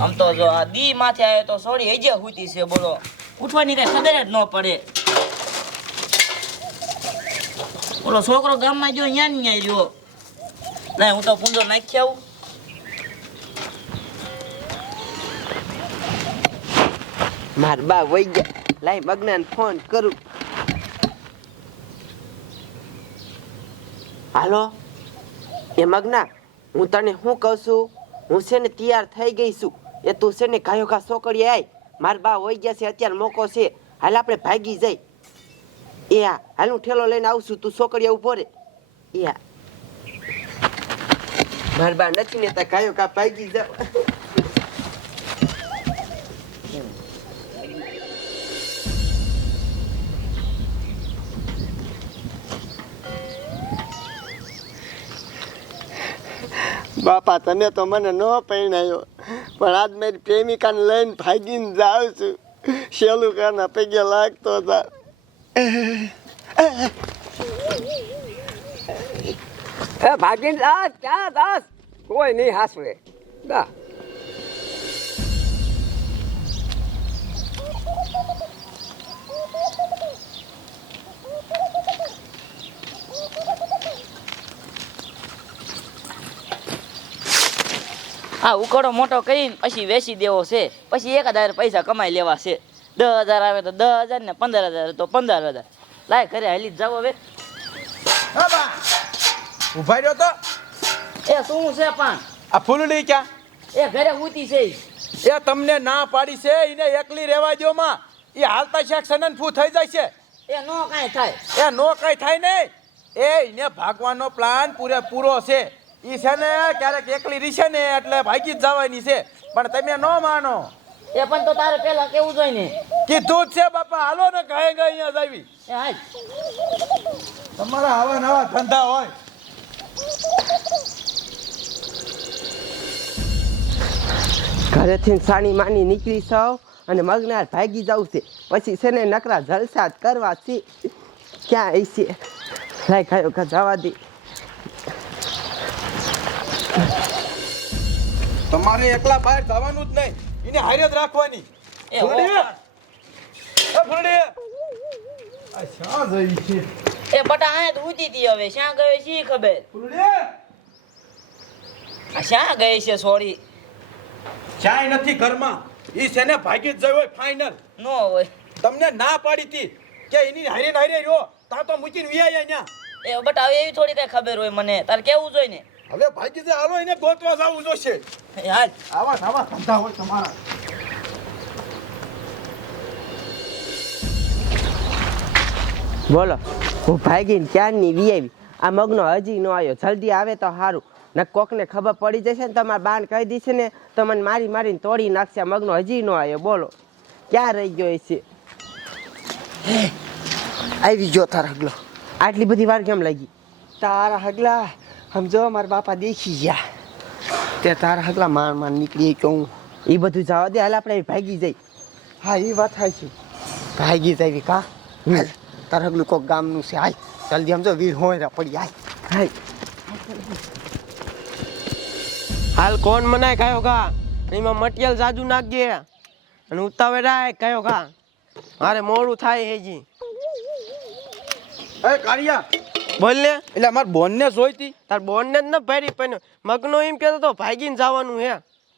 આમ તો જો આ દી માથે આવે તો સોરી હજે હુતી છે બોલો. ઉઠવાની કઈ ખબર જ ન પડે. બોલો છોકરો ગામમાં જો ન્યા ને ન્યા રહ્યો? ના હું તો પૂંજો નાખી આવું. માર બા વઈ ગયા. લાઈ મગનાને ફોન કરું. હાલો? એ મગના હું તને શું કહું છું? હું છે ને તૈયાર થઈ ગઈ છું. એ તું છે ને કાયો કા સોકડી આય. માર બા હોઈ ગયા છે, અત્યારે મોકો છે. હાલ આપણે ભાગી જઈ. એ હા હાલ હું ઠેલો લઈને આવું છું, તું સોકડી ઊભો રે. એ હા માર બા નથી ને તા કાયો કા ભાગી જાવ. બાપા તમે તો મને ન પરણાયો. પણ આજ મારી પ્રેમિકાને લઈને ભાગીને જાઉં છું. શેલું કાના પગે લાગતો હતા એ ભાગીને દાસ ક્યાં દાસ કોઈ નહીં હાસવે. દા આ ઉકળો મોટો કરીને પછી વેચી દેવો છે. પછી એક હજાર પૈસા કમાઈ લેવા છે. દસ હજાર આવે તો દસ હજાર ને પંદર હજાર તો પંદર હજાર. લાય ઘરે હાલી જ જાવ હવે. ઊભા રહ્યો તો. એ શું છે પણ આ ફૂલડી ક્યાં? એ ઘરે ઉતી છે. એ તમને ના પાડી છે એને એકલી રહેવા દો માં. એ હાલતા શાક સનન ફૂ થઈ જાય છે. એ નો કાંઈ થાય. એ નો કાંઈ થાય નહીં. એ એને ભાગવાનો પ્લાન પૂરેપૂરો છે. ઈ છે ને ક્યારેક એકલી રીશે ને એટલે ભાગી જ જવાની છે. પણ તમે ન માનો. એ પણ તો તારે પેલા કેવું જોઈએ ને? કીધું જ છે બાપા. હાલો ને ગાય ગાય અહીંયા જ આવી. એ હાલ. તમારા આવા નવા ધંધા હોય. ઘરેથી સાણી માની નીકળી સાવ અને મગનાર ભાગી જવું છે. પછી છે ને નકરા જલસા જ કરવા છે. ક્યાં આવી છે? લાઈ ખાયો જવા દે. તમારે એકલા બહાર જવાનું જ નહીં. એને હારે જ રાખવાની. એ ફૂલડી એ શા જઈ છે? એ બટા આયા તો હતી હવે. શા ગયે છે ખબર? ફૂલડી આ શા ગઈ છે સોરી ચાય નથી ઘરમાં. ઈ છે ને ભાગી જ જઈ હોય ફાઇનલ નો હોય. તમને ના પાડી હતી કે એની હારે હારે રહ્યો. તા તો મૂકીને વિયા અહીંયા એ બટા હવે એવી થોડી કઈ ખબર હોય મને. તારે કેવું જોઈએ ને? હવે ભાગી જાય હાલો એને ગોતવા જવું જોશે. એ આવા આવા ધંધા હોય તમારા. બોલો હું ભાગીને ક્યારની વી આવી? આ મગનો હજી ન આવ્યો. જલ્દી આવે તો સારું ને કોકને ખબર પડી જશે ને તમારા બાન કહી દીશે ને તો મને મારી મારીને તોડી નાખશે. આ મગનો હજી ન આવ્યો. બોલો ક્યાં રહી ગયો છે? આવી ગયો તારા હગલો. આટલી બધી વાર કેમ લાગી? તારા હગલા સમજો મારા બાપા દેખી ગયા. તે તારા હગલા માર માર નીકળી કે હું. એ બધું જવા દે હાલ આપણે ભાગી જઈ. હા એ વાત થાય છે ભાગી જાય કા? હાલ તારા હગલું કોક ગામનું છે હાલ. જલ્દી સમજો વીર હોય પડી હાલ. હાય હાલ કોણ મનાય કયો કા એમાં મટીરિયલ જાજુ નાખજે. અને ઉતાવે રાય કયો કા મારે મોડું થાય હેજી એ કાળિયા બોલ ને એટલે અમાર બોનને જોઈતી. તાર બોન ને જ ન ભરી પણ મગનો એમ કહેતો તો ભાગીને જવાનું હે.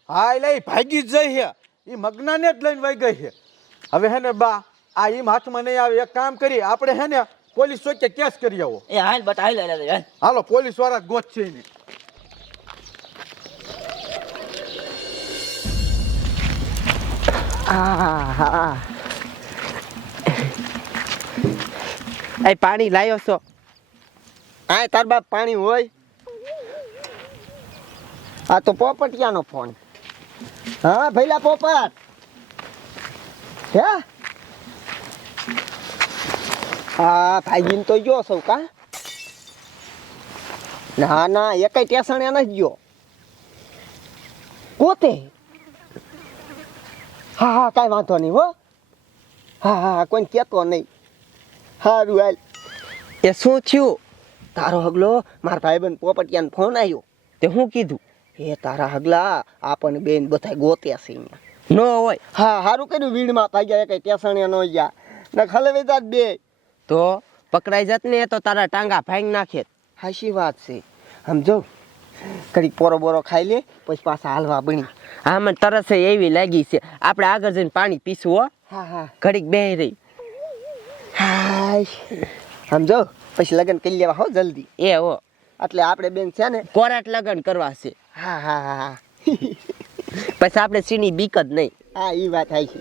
હા એટલે એ ભાગી જ જઈ હે. એ મગનાને જ લઈને વહી ગઈ છે હવે હે ને બા આ એમ હાથમાં નહીં આવે. એક કામ કરી આપણે હે ને પોલીસ ચોકે કેસ કરી આવો. એ હાલ બતા હાલ હાલ હાલ, પોલીસવાળા ગોત છે એને. આ હા એ પાણી લાયો છો. આ તાર બાપ પાણી હોય. આ તો પોપટિયાનો ફોન. હા, ભૈલા પોપટ. હે? હા ભાગીને તો ગયો સૌ કા? ના ના, એકય ટેસણ એને જ ગયો. પોતે હા હા, કાંઈ વાંધો નહીં, હો. હા હા કોઈને કહેતો નહીં. સારું હાલ. એ શું થયું? તારો હગલો મારા ભાઈબંધ પોપટિયાને ફોન આવ્યો તે હું કીધું? એ તારા હગલા આપણને બેન બધા ગોત્યા છે અહીંયા. ન હોય. હા સારું કર્યું વીડમાં ભાગ્યા કઈ ટેસણિયા ન ગયા. ને ખલે જાત બે. તો પકડાઈ જાત ને તો તારા ટાંગા ભાંગી નાખે. હાશી વાત છે. સમજો કડીક પોરો બોરો ખાઈ લે પછી પાછા હાલવા બની. હા મને તરસ એવી લાગી છે. આપણે આગળ જઈને પાણી પીશું હો. હા હા. ઘડીક બે રહી. હાય. સમજો પછી લગ્ન કરી લેવા હો જલ્દી. એ હો. એટલે આપણે બેન છે ને કોરાટ લગ્ન કરવા છે. હા હા હા પછી આપણે સીની બીક જ નહીં. હા એ વાત થાય છે.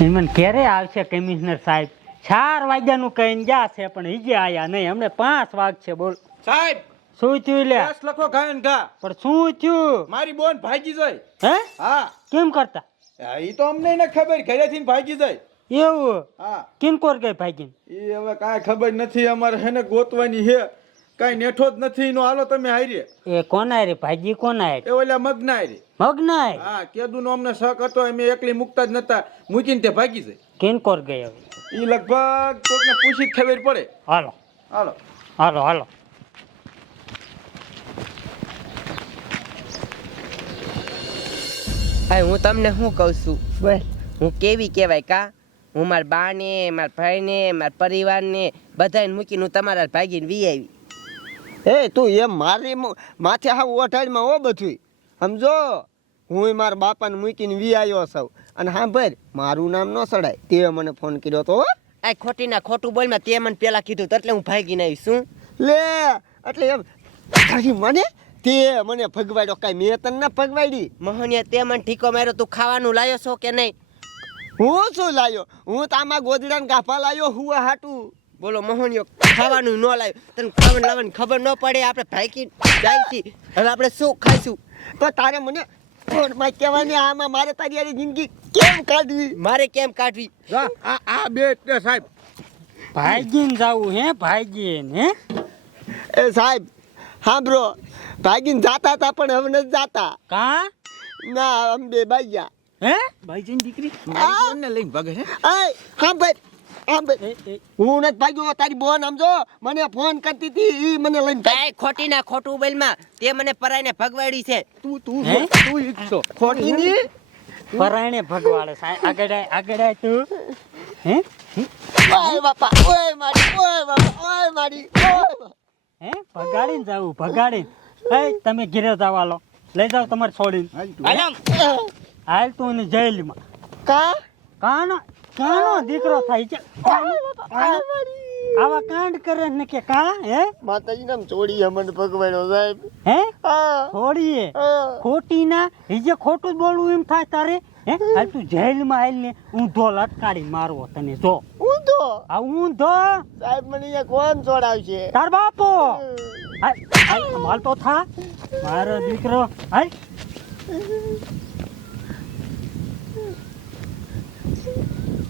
હેમંત ક્યારે આવશે કમિશનર સાહેબ? ચાર વાગ્યાનું કહીને ગયા છે પણ હિજે આયા નહીં. હમણે પાંચ વાગ છે બોલ. સાહેબ! શું થયું લે. કેસ લખો ઘા ને પણ શું થયું? મારી બોન ભાગી જાય. હે? હા. કેમ કરતા? એ તો અમને ખબર ઘરેથી ભાગી જાય. એવું? હા. કિનકોર ગઈ ભાગીન? એ હવે કાંઈ ખબર નથી અમારે હેને ગોતવાની હે કાંઈ નેઠો જ નથી નો હાલો તમે હારી એ કોના ભાજી કોણ કોના એ ઓલા મગના હારી. મગનાય હા કેદુ નો અમને શક હતો અમે એકલી મુકતા જ નતા. મૂકીને તે ભાગી જાય. કિનકોર ગઈ હવે? ઈ લગભગ કોકને પૂછી ખબર પડે. હાલો. હાલો. હાલો હાલો. હા હું તમને શું કહું છું? બોલ. હું કેવી કહેવાય કા? હું મારા બાને મારા ભાઈને મારા પરિવારને બધાને મૂકીને હું તમારા ભાગીને વી આવી. એ તું એમ મારી માથે હા ઓઠાડમાં હો બધું સમજો? હું મારા બાપાને મૂકીને વી આવ્યો છું. અને હા ભાઈ મારું નામ ન સડાય. તે મને ફોન કર્યો તો. આ ખોટી ના ખોટું બોલમાં તે મને પેલા કીધું એટલે હું ભાગીને આવી શું લે એટલે એમ મને? તે મને ભગવાડ્યો કાંઈ મેં તને ના ભગવાડી? મોહનિયા તે મને ઠીકો માર્યો તું ખાવાનું લાયો છો કે નહીં? હું શું લાયો? હું તામાં ગોદડાને કાફા લાયો હું હાટું. બોલો મોહનિયો ખાવાનું ન લાવ્યો તને ખાવાનું લાવવાની ખબર ન પડે આપણે ભાઈકી જાય છે હવે આપણે શું ખાઈશું? તો તારે મને કોર્ટમાં કહેવાની આમાં મારે તારી જિંદગી કેમ કાઢવી? મારે કેમ કાઢવી? આ આ બે તે સાહેબ. ભાગીને જાવું હે ભાગીને હે? એ સાહેબ સાંભળો ભાગીને જાતા હતા પણ હવે નથી જાતા. કા? ના અંબે બાઈયા હે? ભાઈજીની દીકરી? મારી બોનને લઈને ભાગે છે આય હા ભાઈ આમ એ, એ, હું નથી ભાગ્યો તારી બોન સમજો મને ફોન કરતી હતી એ મને લઈને. કાંઈ ખોટી ના ખોટું બોલમાં. તે મને પરાઈને ભગવાડી છે. તું તું તું ઈચ્છો ખોટી ની પરાયણે ભગવાડે સાહેબ આગળ આગળ તું. હે? ઓય બાપા ઓય મારી ઓય બાપા ઓય મારી હે? ભગાડીને જાવું ભગાડીને. એ તમે ઘેરે જવા લો લઈ જાઓ તમારે છોડીને. હાલ તું એને જેલમાં. કા? કાનો કાનો દીકરો થાય છે? આવા કાંડ કરે ને કે કા હે? માતાજી નામ ચોડી અમને ભગવાનો સાહેબ. હે? છોડીએ હા. ખોટી ના હિજે ખોટું બોલવું એમ થાય તારે? હે? હાલ તું જેલમાં આવીને ને ઊંધો લટકાડી મારવો તને જો. ઊંધો? આ ઊંધો? સાહેબ મને અહીંયા કોણ છોડાવશે તાર બાપો? હાલ હાલ તો થા. મારો દીકરો હાલ.